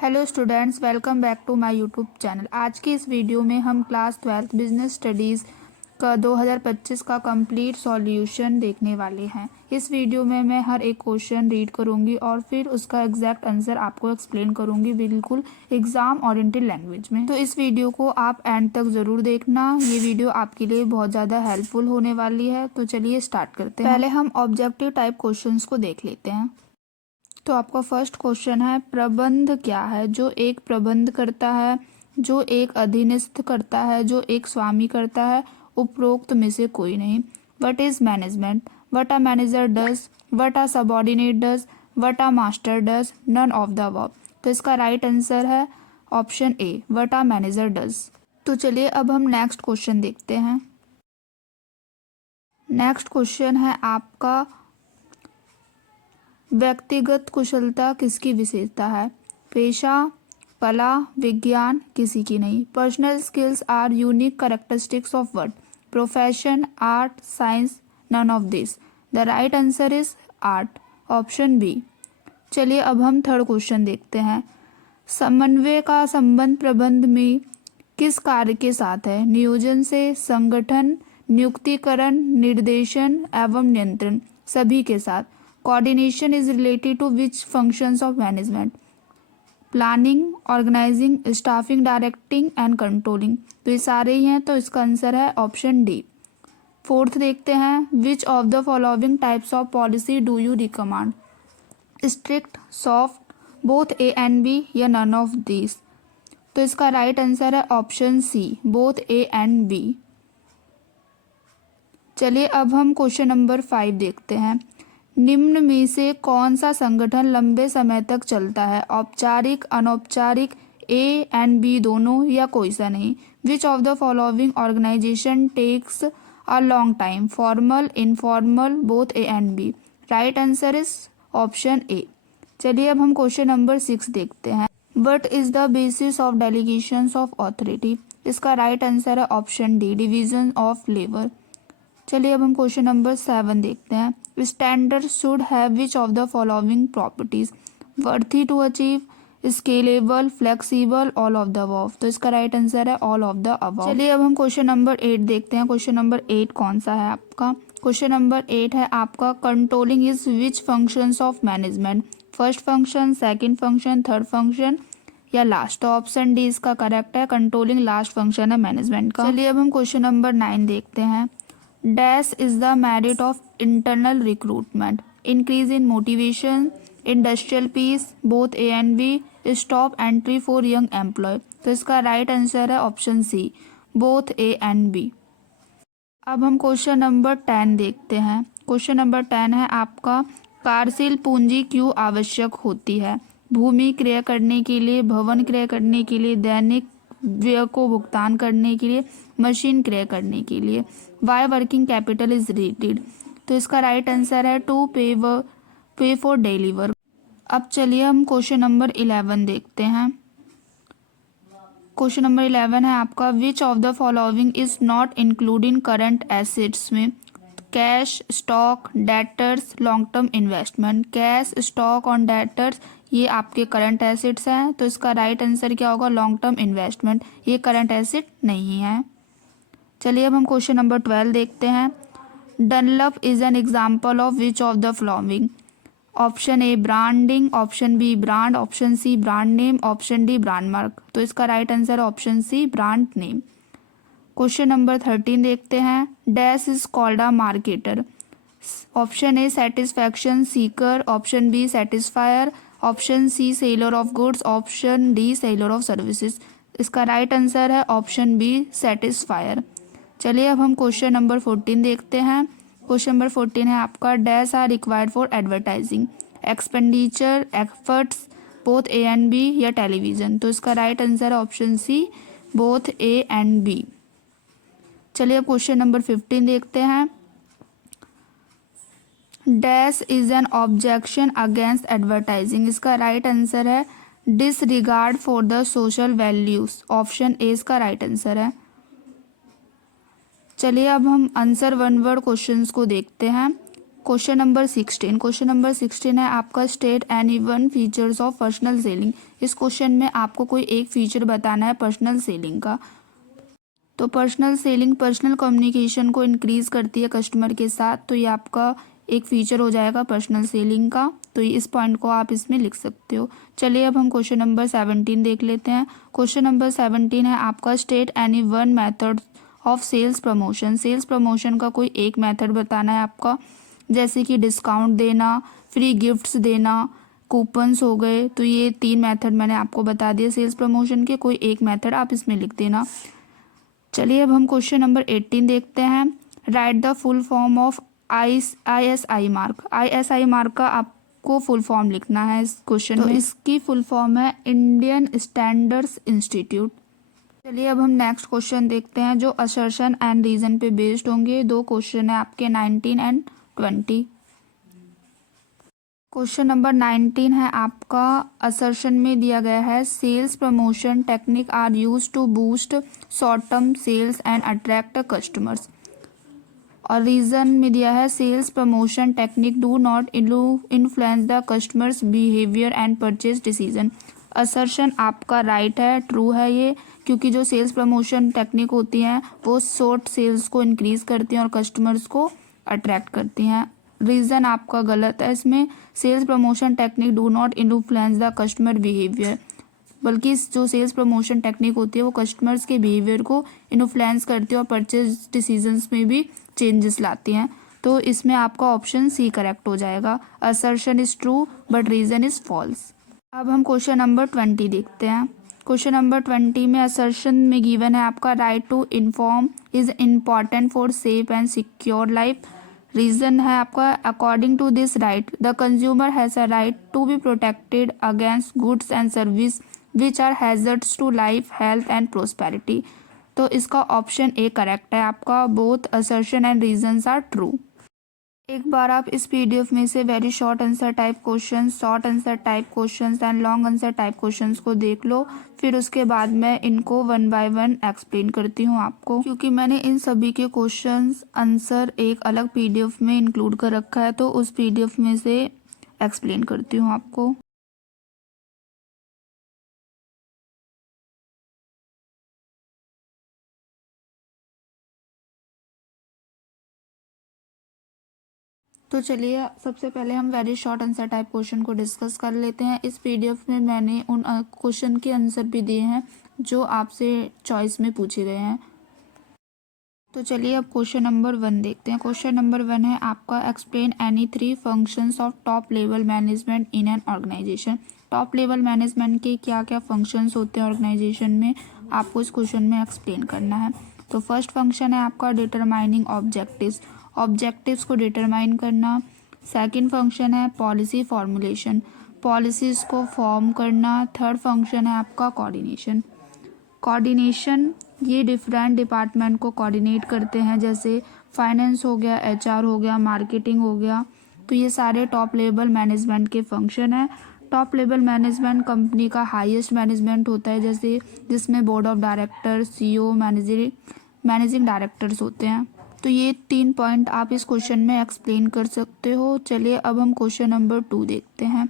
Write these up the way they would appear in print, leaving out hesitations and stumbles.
Hello students, welcome back to my YouTube channel. आज की इस वीडियो में हम क्लास 12 बिजनेस स्टडीज़ का 2025 का कंप्लीट सॉल्यूशन देखने वाले हैं। इस वीडियो में मैं हर एक क्वेश्चन रीड करूंगी और फिर उसका एग्जैक्ट आंसर आपको एक्सप्लेन करूंगी, बिल्कुल एग्जाम ओरिएंटेड लैंग्वेज में। तो इस वीडियो को आप एंड तक ज़रूर देखना, ये वीडियो आपके लिए बहुत ज़्यादा हेल्पफुल होने वाली है। तो चलिए स्टार्ट करते हैं। पहले हम ऑब्जेक्टिव टाइप क्वेश्चन को देख लेते हैं। तो आपका फर्स्ट क्वेश्चन है, प्रबंध क्या है? जो एक प्रबंध करता है, जो एक अधीनस्थ करता है, जो एक स्वामी करता है, उपरोक्त में से कोई नहीं। What is management? What a manager does, what a subordinate does, what a master does, none of the above. तो इसका राइट आंसर है option A, what a manager does. तो चलिए अब हम नेक्स्ट क्वेश्चन देखते हैं। नेक्स्ट क्वेश्चन है आपका, व्यक्तिगत कुशलता किसकी विशेषता है? पेशा, कला, विज्ञान, किसी की नहीं। Personal skills are unique characteristics of what? Profession, art, science, none of this. The right answer is art, option B. चलिए अब हम थर्ड क्वेश्चन देखते हैं। समन्वय का संबंध प्रबंध में किस कार्य के साथ है? नियोजन से, संगठन, नियुक्तिकरण, निर्देशन एवं नियंत्रण, सभी के साथ। Coordination is related to which functions of management? Planning, organising, staffing, directing and controlling. तो ये सारे ही हैं, तो इसका आंसर है ऑप्शन डी। फोर्थ देखते हैं, which of the following types of policy do you recommend? Strict, soft, both A and B, या नन ऑफ दिस। तो इसका राइट आंसर है option C, both A and B. चलिए अब हम क्वेश्चन नंबर 5 देखते हैं। निम्न में से कौन सा संगठन लंबे समय तक चलता है? औपचारिक, अनौपचारिक, ए एंड बी दोनों, या कोई सा नहीं। Which of the following organisation takes a long time? Formal, informal, both A and B. Right answer is option A. चलिए अब हम क्वेश्चन नंबर 6 देखते हैं। What is the basis of delegation of authority? इसका राइट आंसर है option D, division of labour. चलिए अब हम क्वेश्चन नंबर 7 देखते हैं। Standard should have which of the following properties? Worthy to achieve, scalable, flexible, all of the above. तो इसका right answer है ऑल ऑफ द अबव। चलिए अब हम क्वेश्चन नंबर 8 देखते हैं। क्वेश्चन नंबर 8 कौन सा है आपका? क्वेश्चन नंबर 8 है आपका, controlling is which functions of management? First function, second function, third function, या लास्ट? तो ऑप्शन डी इसका करेक्ट है, कंट्रोलिंग लास्ट फंक्शन है मैनेजमेंट का। चलिए अब हम क्वेश्चन नंबर 9 देखते हैं। Dash is the merit of internal recruitment? Increase in motivation, industrial peace, both A and B, stop entry for young employee। तो इसका राइट आंसर है option C, both A and B. अब हम question number 10 देखते हैं। Question number 10 है आपका, कार्यशील पूंजी क्यों आवश्यक होती है? भूमि क्रय करने के लिए, भवन क्रय करने के लिए, दैनिक व्यय को भुगतान करने के लिए, मशीन क्रय करने के लिए। Why working capital is needed? तो इसका राइट आंसर है to pay for daily work. अब चलिए हम क्वेश्चन नंबर 11 देखते हैं। क्वेश्चन नंबर 11 है आपका, which of the following is not including current assets में? Cash, stock, debtors, long term investment. Cash, stock और डेटर्स ये आपके करंट एसेट्स हैं, तो इसका राइट आंसर क्या होगा? लॉन्ग टर्म इन्वेस्टमेंट, ये करंट एसेट नहीं है। चलिए अब हम क्वेश्चन नंबर 12 देखते हैं। Dunlop is an example of which of the following? Option A branding, option B brand, option C brand name, option D brand mark. तो इसका right answer option C, brand name. Question number 13 देखते हैं। Dash is called a marketer? Option A satisfaction seeker, option B satisfier, option C seller of goods, option D seller of services. इसका right answer है option B, satisfier. चलिए अब हम question number 14 देखते हैं। Question number 14 है आपका, dash are required for advertising? Expenditure, efforts, both A and B, या टेलीविजन? तो इसका राइट आंसर है option C, both A and B. चलिए अब क्वेश्चन नंबर 15 देखते हैं। Dash is an objection against advertising? इसका राइट आंसर है disregard for the social values, option A इसका राइट आंसर है। चलिए अब हम आंसर वन वर्ड क्वेश्चंस को देखते हैं। क्वेश्चन नंबर 16 है आपका state any one features of personal selling. इस क्वेश्चन में आपको कोई एक फीचर बताना है पर्सनल सेलिंग का। तो पर्सनल सेलिंग पर्सनल कम्युनिकेशन को इंक्रीज करती है कस्टमर के साथ, तो ये आपका एक फीचर हो जाएगा पर्सनल सेलिंग का। तो इस पॉइंट को आप इसमें लिख सकते हो। चलिए अब हम क्वेश्चन नंबर 17 देख लेते हैं। क्वेश्चन नंबर 17 है आपका state any one method of sales promotion. Sales promotion का कोई एक मेथड बताना है आपका, जैसे कि डिस्काउंट देना, फ्री गिफ्ट्स देना, कूपन्स हो गए। तो ये 3 मेथड मैंने आपको बता दिए सेल्स प्रमोशन के, कोई एक मेथड आप इसमें लिख देना। चलिए अब हम क्वेश्चन नंबर 18 देखते हैं। Right the full form of ISI mark. ISI mark का आपको फुल फॉर्म लिखना है इस क्वेश्चन में। इसकी फुल फॉर्म है इंडियन स्टैंडर्ड्स इंस्टीट्यूट। चलिए अब हम नेक्स्ट क्वेश्चन देखते हैं जो असर्शन एंड रीजन पे बेस्ड होंगे। 2 क्वेश्चन है आपके 19 एंड 20। क्वेश्चन नंबर 19 है आपका असर्शन में दिया गया है sales promotion technique are use to boost short term sales and attract customers. और रीजन में दिया है sales promotion technique do not influence the customers behaviour and purchase decision. Assertion आपका राइट है, ट्रू है ये, क्योंकि जो सेल्स प्रमोशन टेक्निक होती हैं वो शॉर्ट सेल्स को इंक्रीज करती हैं और कस्टमर्स को अट्रैक्ट करती हैं। रीज़न आपका गलत है इसमें। Sales promotion technique do not influence the customer behaviour, बल्कि जो सेल्स प्रमोशन टेक्निक होती है वो कस्टमर्स के बिहेवियर को इन्फ्लुएंस करती है और परचेज डिसीजंस में भी चेंजेस लाती हैं। तो इसमें आपका ऑप्शन सी करेक्ट हो जाएगा। Assertion is true but reason is false. अब हम क्वेश्चन नंबर 20 देखते हैं। क्वेश्चन नंबर 20 में असर्शन में गिवन है आपका right to inform is important for safe and secure life. Reason है आपका according to this right the consumer has a right to be protected against goods and service which are hazards to life health and prosperity. तो इसका option A correct है आपका। Both assertion and reasons are true. एक बार आप इस PDF में से very short answer type questions, short answer type questions and long answer type questions को देख लो, फिर उसके बाद मैं इनको 1 बाय 1 एक्सप्लेन करती हूँ आपको, क्योंकि मैंने इन सभी के क्वेश्चंस आंसर एक अलग PDF में इंक्लूड कर रखा है, तो उस PDF में से एक्सप्लेन करती हूँ आपको। तो चलिए सबसे पहले हम very short answer type question को डिस्कस कर लेते हैं। इस PDF में मैंने उन क्वेश्चन के आंसर भी दिए हैं जो आपसे चॉइस में पूछे गए हैं। तो चलिए अब क्वेश्चन नंबर 1 देखते हैं। क्वेश्चन नंबर 1 है आपका explain any 3 functions of top level management in an organisation. Top level management के क्या क्या फंक्शंस होते हैं ऑर्गेनाइजेशन में, आपको इस क्वेश्चन में एक्सप्लेन करना है। तो फर्स्ट फंक्शन है आपका डिटरमाइनिंग ऑब्जेक्टिव्स, ऑब्जेक्टिव्स को डिटरमाइन करना। सेकंड फंक्शन है पॉलिसी फॉर्मुलेशन, पॉलिसीज़ को फॉर्म करना। थर्ड फंक्शन है आपका कोऑर्डिनेशन, कोऑर्डिनेशन ये डिफरेंट डिपार्टमेंट को कोऑर्डिनेट करते हैं, जैसे फाइनेंस हो गया, HR हो गया, मार्केटिंग हो गया। तो ये सारे टॉप लेवल मैनेजमेंट के फंक्शन है। टॉप लेवल मैनेजमेंट कंपनी का हाईएस्ट मैनेजमेंट होता है, जैसे जिसमें board of director, CEO, managing directors होते हैं। तो ये 3 पॉइंट आप इस क्वेश्चन में एक्सप्लेन कर सकते हो। चलिए अब हम क्वेश्चन नंबर 2 देखते हैं।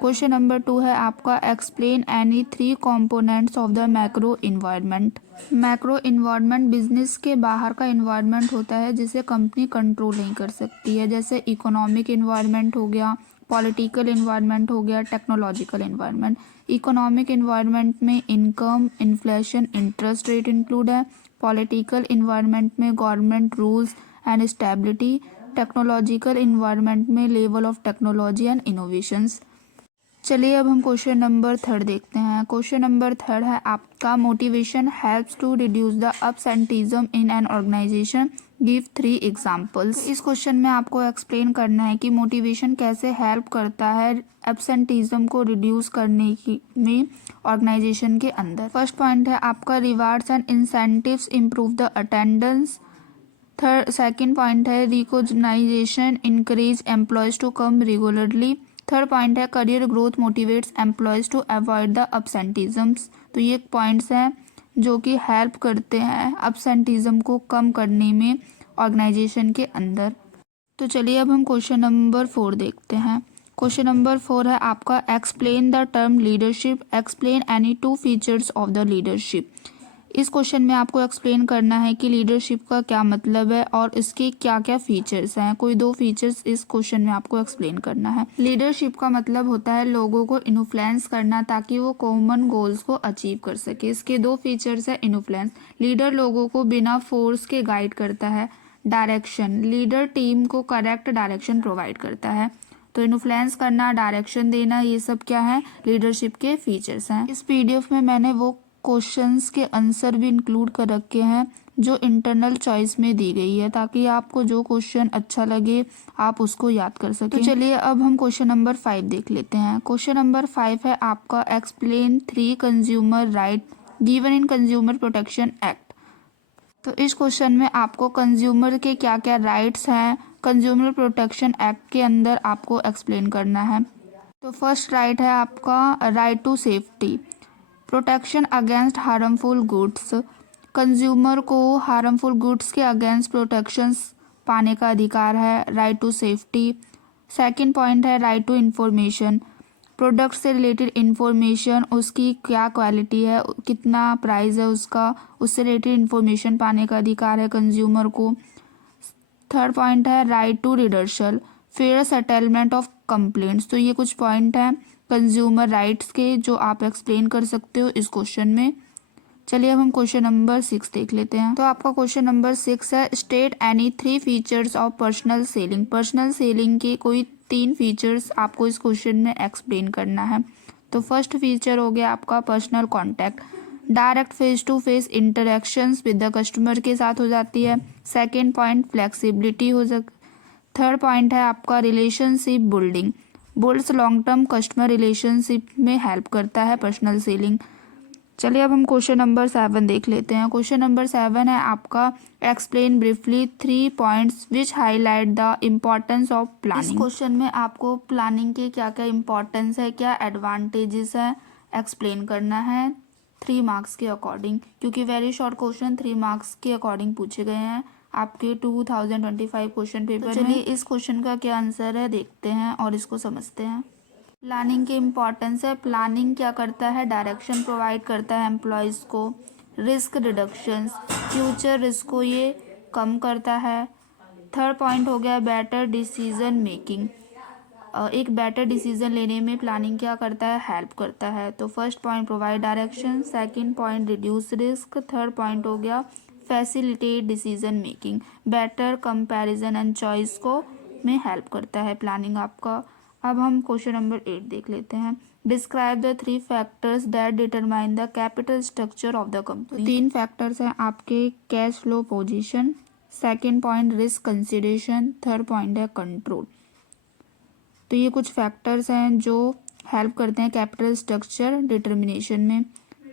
क्वेश्चन नंबर 2 है आपका explain any 3 components of the macro environment. Macro environment business के बाहर का इन्वायरमेंट होता है जिसे कंपनी कंट्रोल नहीं कर सकती है, जैसे इकोनॉमिक इन्वायरमेंट हो गया, पॉलिटिकल इन्वायरमेंट हो गया, टेक्नोलॉजिकल इन्वायरमेंट। इकोनॉमिक इन्वायरमेंट में income, inflation, interest rate include है। पॉलिटिकल इन्वायरमेंट में government rules and stability. Technological environment में level of technology and innovations. चलिए अब हम क्वेश्चन नंबर 3 देखते हैं। क्वेश्चन नंबर 3 है आपका motivation helps to reduce the absenteeism in an organization, give 3 examples. इस क्वेश्चन में आपको एक्सप्लेन करना है कि मोटिवेशन कैसे हेल्प करता है एब्सेंटीज्म को रिड्यूस करने की में ऑर्गेनाइजेशन के अंदर। फर्स्ट पॉइंट है आपका rewards and incentives improve the attendance. Second point है recognization encourage employees to come regularly. Third point है career growth motivates employees to avoid the absenteeisms. तो ये पॉइंट्स हैं जो कि हेल्प करते हैं अब्सेंटीज्म को कम करने में ऑर्गेनाइजेशन के अंदर। तो चलिए अब हम क्वेश्चन नंबर 4 देखते हैं। क्वेश्चन नंबर 4 है आपका explain the term leadership, explain any two features of the leadership. इस क्वेश्चन में आपको एक्सप्लेन करना है कि लीडरशिप का क्या मतलब है और इसके क्या क्या फीचर्स हैं। कोई 2 फीचर्स इस क्वेश्चन में आपको एक्सप्लेन करना है। लीडरशिप का मतलब होता है लोगों को इन्फ्लुएंस करना ताकि वो कॉमन गोल्स को अचीव कर सके। इसके 2 फीचर्स है इन्फ्लुएंस, लीडर लोगों को बिना फोर्स के गाइड करता है। डायरेक्शन, लीडर टीम को करेक्ट डायरेक्शन प्रोवाइड करता है। तो इन्फ्लुएंस करना, डायरेक्शन देना, ये सब क्या है, लीडरशिप के फीचर्स हैं। इस पीडीएफ में मैंने वो क्वेश्चंस के आंसर भी इंक्लूड कर रखे हैं जो इंटरनल चॉइस में दी गई है, ताकि आपको जो क्वेश्चन अच्छा लगे आप उसको याद कर सकें। तो चलिए अब हम क्वेश्चन नंबर 5 देख लेते हैं। क्वेश्चन नंबर 5 है आपका explain 3 consumer right given in consumer protection act. तो इस क्वेश्चन में आपको कंज्यूमर के क्या क्या राइट्स हैं कंज्यूमर प्रोटेक्शन एक्ट के अंदर आपको एक्सप्लेन करना है। तो फर्स्ट राइट है आपका right to safety, protection against harmful goods. Consumer को हार्मफुल गुड्स के अगेंस्ट प्रोटेक्शंस पाने का अधिकार है, right to safety. Second point है राइट टू इंफॉर्मेशन, प्रोडक्ट से रिलेटेड इंफॉर्मेशन, उसकी क्या क्वालिटी है, कितना प्राइस है उसका, उससे रिलेटेड इंफॉर्मेशन पाने का अधिकार है कंज्यूमर को। थर्ड पॉइंट है right to redressal, fair settlement of complaints. तो ये कुछ पॉइंट हैं कंज्यूमर राइट्स के जो आप एक्सप्लेन कर सकते हो इस क्वेश्चन में। चलिए अब हम क्वेश्चन नंबर 6 देख लेते हैं। तो आपका क्वेश्चन नंबर 6 है state any 3 features of personal selling. Personal selling के कोई 3 फीचर्स आपको इस क्वेश्चन में एक्सप्लेन करना है। तो फर्स्ट फीचर हो गया आपका personal contact, direct face to face interactions with the customer के साथ हो जाती है। सेकेंड पॉइंट फ्लेक्सिबिलिटी हो सक थर्ड पॉइंट है आपका relationship building, builds long term customer relationship में हेल्प करता है पर्सनल सेलिंग। चलिए अब हम क्वेश्चन नंबर 7 देख लेते हैं। क्वेश्चन नंबर 7 है आपका explain briefly 3 points which highlight the importance of planning. इस क्वेश्चन में आपको प्लानिंग के क्या क्या इम्पोर्टेंस है, क्या एडवांटेजेस है, एक्सप्लेन करना है 3 मार्क्स के अकॉर्डिंग, क्योंकि वेरी शॉर्ट क्वेश्चन 3 मार्क्स के अकॉर्डिंग पूछे गए हैं आपके 2025 क्वेश्चन पेपर में। चलिए इस क्वेश्चन का क्या आंसर है देखते हैं और इसको समझते हैं। प्लानिंग की इम्पोर्टेंस है, प्लानिंग क्या करता है, डायरेक्शन प्रोवाइड करता है एम्प्लॉयज़ को। रिस्क रिडक्शंस, फ्यूचर रिस्क को ये कम करता है। थर्ड पॉइंट हो गया बेटर डिसीजन मेकिंग, एक बेटर डिसीजन लेने में प्लानिंग क्या करता है, हेल्प करता है। तो first point provide direction, second point reduce risk, third point हो गया facilitate decision making, better comparison and choice को में हेल्प करता है प्लानिंग आपका। अब हम क्वेश्चन नंबर 8 देख लेते हैं। Describe the 3 factors that determine the capital structure of the company. 3 factors हैं आपके cash flow position, second point risk consideration, third point है कंट्रोल। तो ये कुछ फैक्टर्स हैं जो हेल्प करते हैं कैपिटल स्ट्रक्चर डिटर्मिनेशन में।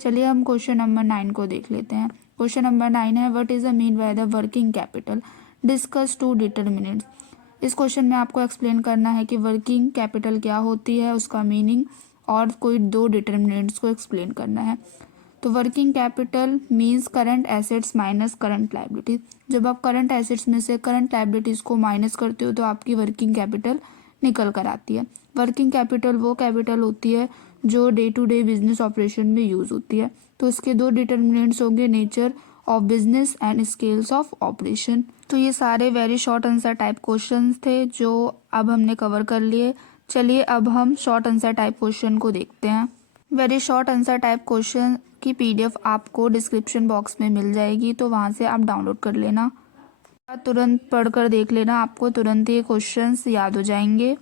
चलिए हम क्वेश्चन नंबर 9 को देख लेते हैं। क्वेश्चन नंबर 9 है what is the mean by the working capital, discuss 2 determinants. इस क्वेश्चन में आपको एक्सप्लेन करना है कि वर्किंग कैपिटल क्या होती है, उसका मीनिंग, और कोई 2 डिटर्मिनेंट्स को एक्सप्लेन करना है। तो working capital means current assets minus current liability. जब आप करंट एसेट्स में से करंट लायबिलिटीज को माइनस करते हो तो आपकी वर्किंग कैपिटल निकल कर आती है। वर्किंग कैपिटल वो कैपिटल होती है जो day to day business operation में यूज होती है। तो इसके 2 डिटर्मिनेंट्स होंगे nature of business and scales of operation. तो ये सारे very short answer type questions थे जो अब हमने कवर कर लिए। चलिए अब हम शॉर्ट आंसर टाइप क्वेश्चन को देखते हैं। Very short answer type question की पीडीएफ आपको डिस्क्रिप्शन बॉक्स में मिल जाएगी, तो वहाँ से आप डाउनलोड कर लेना, तुरंत पढ़कर देख लेना, आपको तुरंत ये क्वेश्चंस याद हो जाएंगे।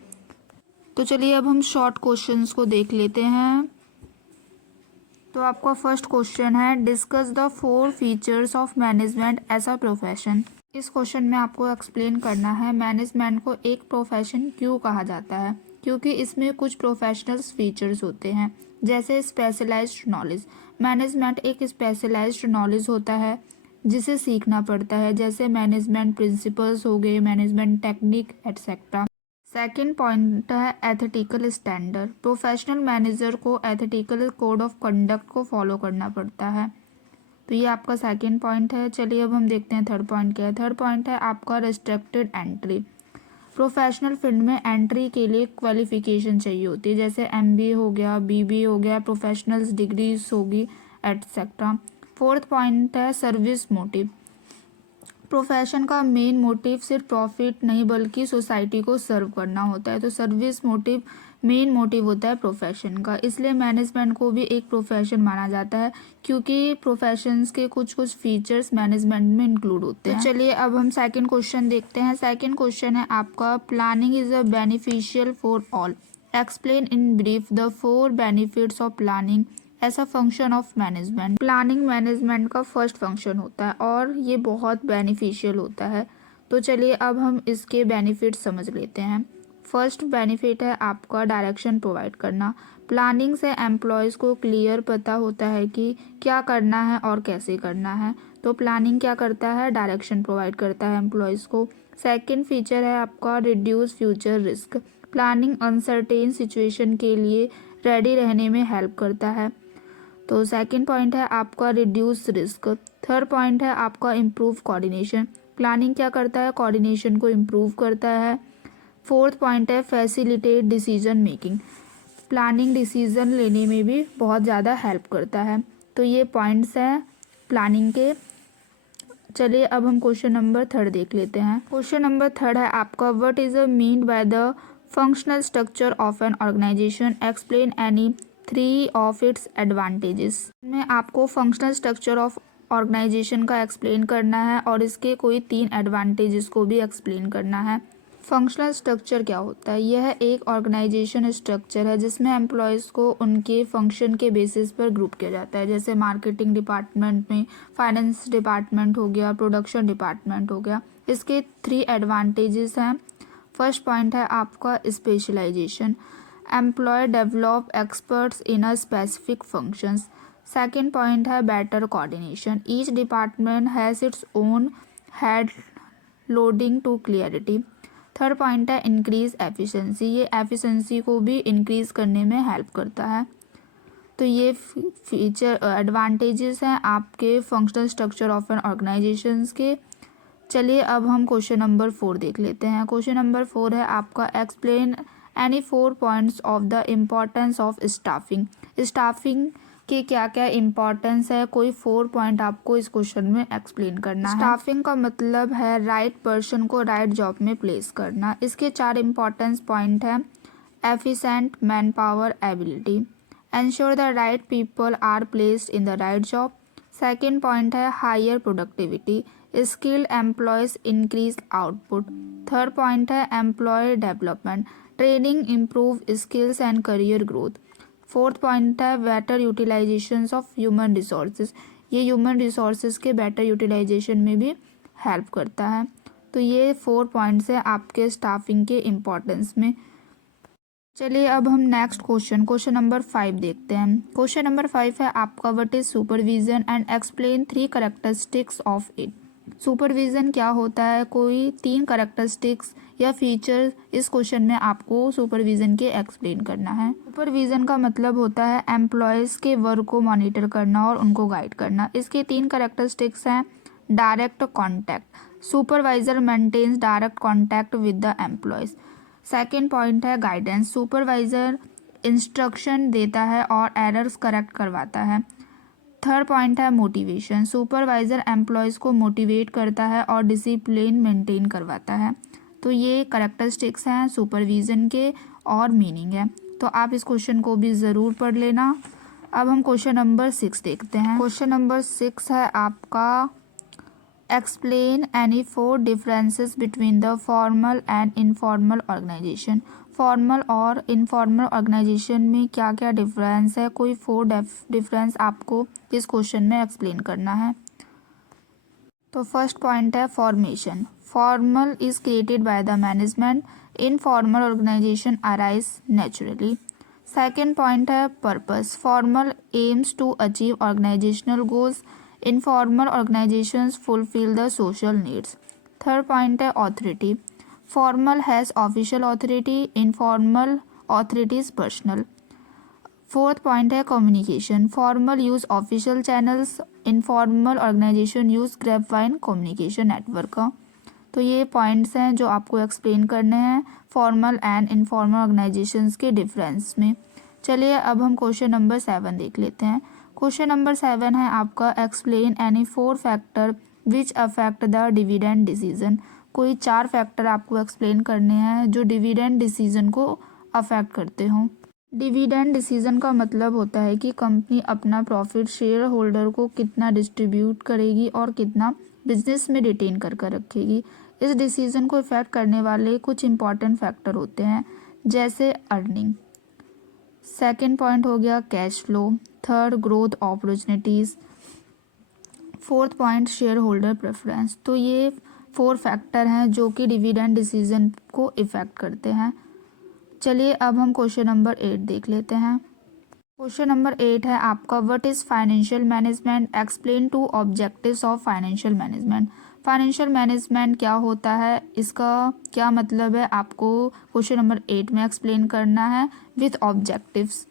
तो चलिए अब हम शॉर्ट क्वेश्चंस को देख लेते हैं। तो आपका फर्स्ट क्वेश्चन है discuss the 4 features of management as a profession. इस क्वेश्चन में आपको एक्सप्लेन करना है मैनेजमेंट को एक प्रोफेशन क्यों कहा जाता है, क्योंकि इसमें कुछ प्रोफेशनल्स फीचर्स होते हैं जैसे स्पेशलाइज्ड नॉलेज। मैनेजमेंट एक स्पेशलाइज्ड नॉलेज होता है जिसे सीखना पड़ता है, जैसे मैनेजमेंट प्रिंसिपल्स हो गए, management technique etcetera. Second point है एथिकल स्टैंडर्ड। प्रोफेशनल मैनेजर को एथिकल कोड ऑफ कंडक्ट को फॉलो करना पड़ता है। तो ये आपका सेकेंड पॉइंट है। चलिए अब हम देखते हैं थर्ड पॉइंट क्या है। थर्ड पॉइंट है आपका रेस्ट्रिक्टेड एंट्री। प्रोफेशनल फील्ड में एंट्री के लिए क्वालिफिकेशन चाहिए होती है, जैसे MBA हो गया, BBA हो गया, प्रोफेशनल्स डिग्रीज होगी एटसेट्रा। फोर्थ पॉइंट है सर्विस मोटिव। प्रोफेशन का मेन मोटिव सिर्फ प्रॉफिट नहीं बल्कि सोसाइटी को सर्व करना होता है, तो सर्विस मोटिव मेन मोटिव होता है प्रोफेशन का। इसलिए मैनेजमेंट को भी एक प्रोफेशन माना जाता है, क्योंकि प्रोफेशंस के कुछ कुछ फीचर्स मैनेजमेंट में इंक्लूड होते हैं। तो चलिए अब हम सेकंड क्वेश्चन देखते हैं। सेकंड क्वेश्चन है आपका, planning is a beneficial for all, explain in brief the 4 benefits of planning as a function of management. Planning management का फर्स्ट फंक्शन होता है और ये बहुत बेनिफिशियल होता है। तो चलिए अब हम इसके बेनिफिट्स समझ लेते हैं। फर्स्ट बेनिफिट है आपका डायरेक्शन प्रोवाइड करना। प्लानिंग से एम्प्लॉयज़ को क्लियर पता होता है कि क्या करना है और कैसे करना है। तो प्लानिंग क्या करता है, डायरेक्शन प्रोवाइड करता है एम्प्लॉयज़ को। सेकंड फीचर है आपका reduce future risk. Planning uncertain situation के लिए रेडी रहने में हेल्प करता है। तो सेकंड पॉइंट है आपका रिड्यूस रिस्क। थर्ड पॉइंट है आपका इम्प्रूव कोऑर्डिनेशन। प्लानिंग क्या करता है, कोऑर्डिनेशन को इम्प्रूव करता है। फोर्थ पॉइंट है facilitate decision making. Planning decision लेने में भी बहुत ज़्यादा हेल्प करता है। तो ये पॉइंट्स हैं प्लानिंग के। चलिए अब हम क्वेश्चन नंबर 3 देख लेते हैं। क्वेश्चन नंबर 3 है आपका, what is a mean by the functional structure of an organisation, explain any 3 of its advantages. में आपको फंक्शनल स्ट्रक्चर ऑफ ऑर्गेनाइजेशन का एक्सप्लेन करना है और इसके कोई 3 एडवांटेजेस को भी एक्सप्लेन करना है। फंक्शनल स्ट्रक्चर क्या होता है, यह एक ऑर्गेनाइजेशन स्ट्रक्चर है जिसमें एम्प्लॉयज़ को उनके फंक्शन के बेसिस पर ग्रुप किया जाता है, जैसे मार्केटिंग डिपार्टमेंट में फाइनेंस डिपार्टमेंट हो गया, प्रोडक्शन डिपार्टमेंट हो गया। इसके 3 एडवांटेजेस हैं। फर्स्ट पॉइंट है आपका specialization. Employ develop experts in a specific functions. Second point है better coordination. Each department has its own head loading to clarity. Third point है इंक्रीज एफिशिएंसी। ये एफिशिएंसी को भी इंक्रीज करने में हेल्प करता है। तो ये फीचर एडवांटेजेस हैं आपके functional structure of an organisations के। चलिए अब हम क्वेश्चन नंबर 4 देख लेते हैं। क्वेश्चन नंबर 4 है आपका, explain any 4 points of the importance of staffing. Staffing के क्या क्या इम्पोर्टेंस है, कोई 4 पॉइंट आपको इस क्वेश्चन में एक्सप्लेन करना है। स्टाफिंग का मतलब है राइट पर्सन को राइट जॉब में प्लेस करना। इसके 4 इम्पोर्टेंस पॉइंट है। Efficient manpower ability, ensure the right people are placed in the right job. Second point है higher productivity, skilled employees increase output. Third point है employ development, training improve skills and career growth. Fourth point है better utilization of human resources. ये human resources के better utilization में भी help करता है। तो ये 4 पॉइंट्स है आपके स्टाफिंग के इम्पोर्टेंस में। चलिए अब हम नेक्स्ट क्वेश्चन नंबर 5 देखते हैं। क्वेश्चन नंबर 5 है आपका, what is supervision and explain 3 characteristics of it. Supervision क्या होता है, कोई 3 कैरेक्टरिस्टिक्स या फीचर इस क्वेश्चन में आपको सुपरविजन के एक्सप्लेन करना है। सुपरविजन का मतलब होता है एम्प्लॉयज़ के वर्क को मॉनिटर करना और उनको गाइड करना। इसके 3 कैरेक्टरिस्टिक्स हैं। Direct contact, supervisor maintains direct contact with the employees. Second point है गाइडेंस, सुपरवाइजर इंस्ट्रक्शन देता है और एरर्स करेक्ट करवाता है। थर्ड पॉइंट है मोटिवेशन, सुपरवाइजर एम्प्लॉयज़ को मोटिवेट करता है और डिसिप्लिन मेंटेन करवाता है। तो ये कैरेक्टरिस्टिक्स हैं सुपरविजन के और मीनिंग है। तो आप इस क्वेश्चन को भी ज़रूर पढ़ लेना। अब हम क्वेश्चन नंबर 6 देखते हैं। क्वेश्चन नंबर 6 है आपका, explain any 4 differences between the formal and informal organisation. Formal और इनफॉर्मल ऑर्गेनाइजेशन में क्या क्या डिफरेंस है, कोई 4 डिफरेंस आपको इस क्वेश्चन में एक्सप्लेन करना है। तो फर्स्ट पॉइंट है formation, formal is created by the management, informal organization arise naturally. Second point है purpose, formal aims to achieve organizational goals, informal organizations fulfil the social needs. Third point है authority, formal has official authority, informal authority is personal. Fourth point है communication, formal use official channels, informal organization use grapevine communication network. तो ये points हैं जो आपको explain करने हैं formal and informal organisations के डिफरेंस में। चलिए अब हम क्वेश्चन नंबर 7 देख लेते हैं। क्वेश्चन नंबर 7 है आपका explain any 4 factor which affect the dividend decision. कोई 4 फैक्टर आपको एक्सप्लेन करने हैं जो डिविडेंड डिसीजन को अफेक्ट करते हों। डिविडेंड डिसीजन का मतलब होता है कि कंपनी अपना प्रॉफिट शेयर होल्डर को कितना डिस्ट्रीब्यूट करेगी और कितना बिजनेस में रिटेन कर रखेगी। इस डिसीजन को इफेक्ट करने वाले कुछ इंपॉर्टेंट फैक्टर होते हैं जैसे अर्निंग, सेकंड पॉइंट हो गया cash flow, third growth opportunities, fourth point share holder preference. तो ये 4 फैक्टर हैं जो कि डिविडेंड डिसीजन को इफेक्ट करते हैं। चलिए अब हम क्वेश्चन नंबर 8 देख लेते हैं। क्वेश्चन नंबर 8 है आपका what is financial management, explain 2 objectives of financial management. Financial management क्या होता है, इसका क्या मतलब है, आपको क्वेश्चन नंबर 8 में एक्सप्लेन करना है विथ ऑब्जेक्टिव्स।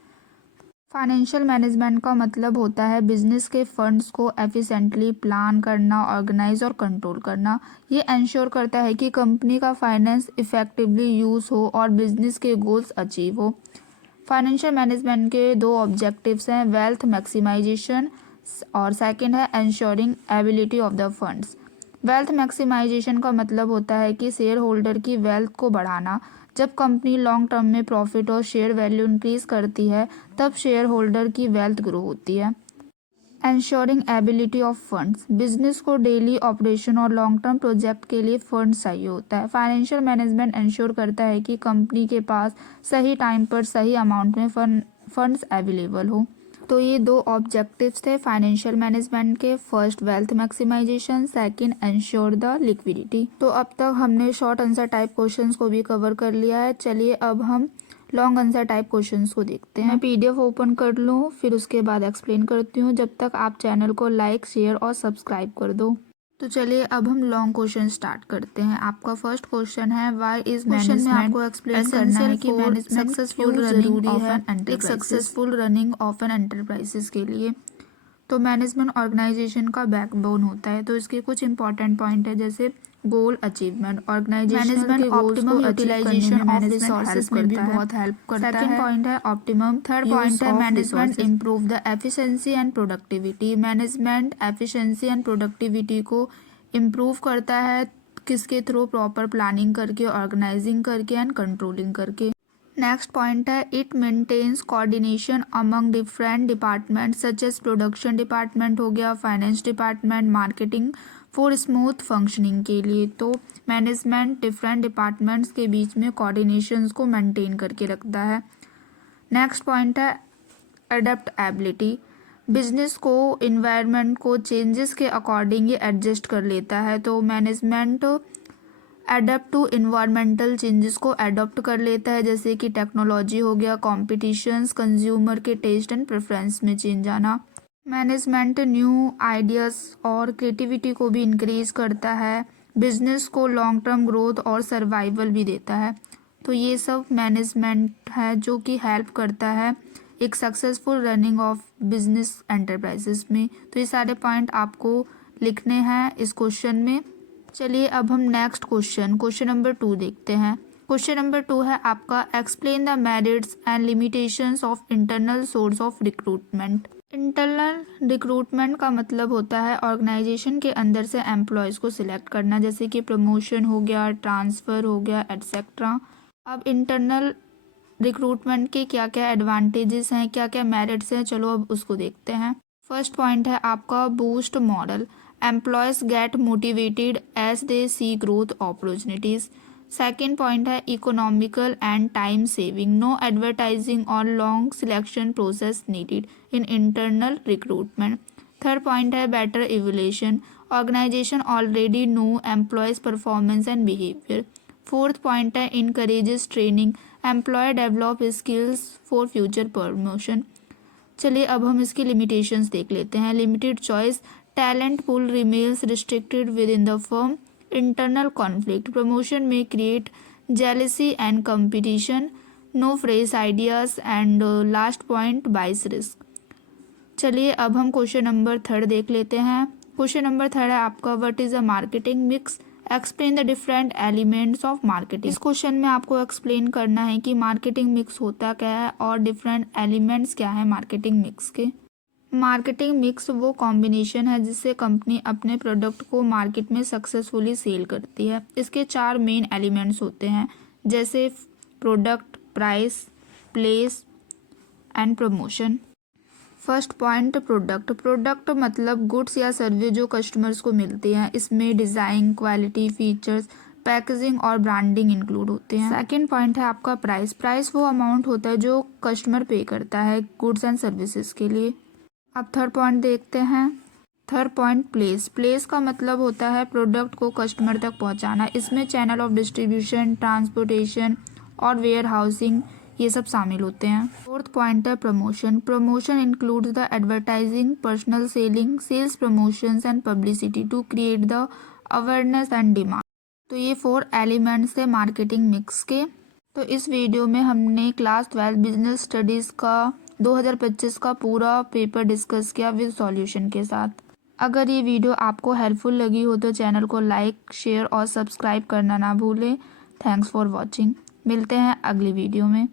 फाइनेंशियल मैनेजमेंट का मतलब होता है बिजनेस के फंड्स को एफिशिएंटली प्लान करना, ऑर्गेनाइज और कंट्रोल करना। ये इंश्योर करता है कि कंपनी का फाइनेंस इफेक्टिवली यूज़ हो और बिजनेस के गोल्स अचीव हो। फाइनेंशियल मैनेजमेंट के 2 ऑब्जेक्टिव्स हैं वेल्थ मैक्सिमाइजेशन और सेकंड है ensuring ability of the funds. Wealth maximisation का मतलब होता है कि शेयर होल्डर की वेल्थ को बढ़ाना। जब कंपनी लॉन्ग टर्म में प्रॉफिट और शेयर वैल्यू इंक्रीज करती है तब शेयर होल्डर की वेल्थ ग्रो होती है। Ensuring ability of funds, business को डेली ऑपरेशन और लॉन्ग टर्म प्रोजेक्ट के लिए फंड चाहिए होता है। फाइनेंशियल मैनेजमेंट इंश्योर करता है कि कंपनी के पास सही टाइम पर सही अमाउंट में फंड्स अवेलेबल हो। तो ये 2 ऑब्जेक्टिव्स थे फाइनेंशियल मैनेजमेंट के, first wealth maximisation, second ensure the liquidity. तो अब तक हमने शॉर्ट आंसर टाइप क्वेश्चंस को भी कवर कर लिया है। चलिए अब हम लॉन्ग आंसर टाइप क्वेश्चंस को देखते हैं। मैं PDF ओपन कर लूँ फिर उसके बाद एक्सप्लेन करती हूँ, जब तक आप चैनल को लाइक शेयर और सब्सक्राइब कर दो। तो चलिए अब हम लॉन्ग क्वेश्चन स्टार्ट करते हैं। आपका फर्स्ट क्वेश्चन है व्हाई इज मैनेजमेंट, में आपको एक्सप्लेन करना है कि management successful running of an enterprise, successful running of an enterprises के लिए। तो मैनेजमेंट ऑर्गेनाइजेशन का बैकबोन होता है। तो इसके कुछ इंपॉर्टेंट पॉइंट है जैसे गोल अचीवमेंट, ऑर्गेनाइजेशन के गोल्स को यूटिलाइजेशन ऑफ रिसोर्सेज में भी बहुत हेल्प करता है। सेकंड पॉइंट है ऑप्टिमम, थर्ड पॉइंट है management improve the efficiency and productivity. Management efficiency and productivity को इम्प्रूव करता है किसके थ्रू, प्रॉपर प्लानिंग करके, ऑर्गेनाइजिंग करके एंड कंट्रोलिंग करके। नेक्स्ट पॉइंट है it maintains coordination among different department such as production department हो गया, finance department, marketing for smooth functioning के लिए। तो मैनेजमेंट डिफरेंट डिपार्टमेंट्स के बीच में कोऑर्डिनेशंस को मेंटेन करके रखता है। नेक्स्ट पॉइंट है अडेप्टेबिलिटी, बिजनेस को इन्वायरमेंट को चेंजेस के अकॉर्डिंग ये एडजस्ट कर लेता है। तो management adapt to environmental changes को एडॉप्ट कर लेता है, जैसे कि टेक्नोलॉजी हो गया, कॉम्पिटिशन्स, कंज्यूमर के टेस्ट एंड प्रेफरेंस में चेंज आना। मैनेजमेंट न्यू आइडियाज़ और क्रिएटिविटी को भी इंक्रीज करता है, बिजनेस को लॉन्ग टर्म ग्रोथ और सर्वाइवल भी देता है। तो ये सब मैनेजमेंट है जो कि हेल्प करता है एक successful running of business enterprises में। तो ये सारे पॉइंट आपको लिखने हैं इस क्वेश्चन में। चलिए अब हम नेक्स्ट क्वेश्चन नंबर 2 देखते हैं। क्वेश्चन नंबर 2 है आपका explain the merits and limitations of internal source of recruitment. Internal recruitment का मतलब होता है ऑर्गेनाइजेशन के अंदर से एम्प्लॉयज़ को सिलेक्ट करना, जैसे कि प्रमोशन हो गया, ट्रांसफ़र हो गया, एट्सेट्रा। अब इंटरनल रिक्रूटमेंट के क्या क्या एडवांटेजेस हैं, क्या क्या मेरिट्स हैं, चलो अब उसको देखते हैं। फर्स्ट पॉइंट है आपका boost model, employees get motivated as they see growth opportunities. Second point है economical and time saving, no advertising और long selection process needed in internal recruitment. Third point है better evaluation, organization already know employees performance and behaviour. Fourth point है encourages training, employ develop skills for future promotion. चलिए अब हम इसकी limitations देख लेते हैं। Limited choice, talent pool remains restricted with in the firm, internal conflict, promotion में create jealousy and competition, no fresh ideas and last point bias risk. चलिए अब हम क्वेश्चन नंबर 3 देख लेते हैं। क्वेश्चन नंबर 3 है आपका what is a marketing mix, explain the different elements of marketing. इस क्वेश्चन में आपको एक्सप्लेन करना है कि मार्केटिंग मिक्स होता क्या है और डिफरेंट एलिमेंट्स क्या है मार्केटिंग मिक्स के। मार्केटिंग मिक्स वो कॉम्बिनेशन है जिससे कंपनी अपने प्रोडक्ट को मार्केट में सक्सेसफुली सेल करती है। इसके 4 मेन एलिमेंट्स होते हैं, जैसे product, price, place and promotion. First point, product. Product मतलब गुड्स या सर्विस जो कस्टमर्स को मिलती हैं। इसमें डिज़ाइन, क्वालिटी, फीचर्स, पैकेजिंग और ब्रांडिंग इंक्लूड होते हैं। सेकंड पॉइंट है आपका प्राइस। प्राइस वो अमाउंट होता है जो कस्टमर पे करता है गुड्स एंड सर्विसेज के लिए। अब थर्ड पॉइंट देखते हैं। Third point, place. प्लेस का मतलब होता है प्रोडक्ट को कस्टमर तक पहुंचाना। इसमें चैनल ऑफ डिस्ट्रीब्यूशन, ट्रांसपोर्टेशन और वेयर हाउसिंग ये सब शामिल होते हैं। फोर्थ पॉइंट है promotion. Promotion includes the advertising, personal selling, sales promotions and publicity to create the awareness and demand. तो ये 4 एलिमेंट्स थे मार्केटिंग मिक्स के। तो इस वीडियो में हमने क्लास 12 बिजनेस स्टडीज़ का 2025 का पूरा पेपर डिस्कस किया विद सॉल्यूशन के साथ। अगर ये वीडियो आपको हेल्पफुल लगी हो तो चैनल को लाइक, शेयर और सब्सक्राइब करना ना भूलें। Thanks for watching. मिलते हैं अगली वीडियो में।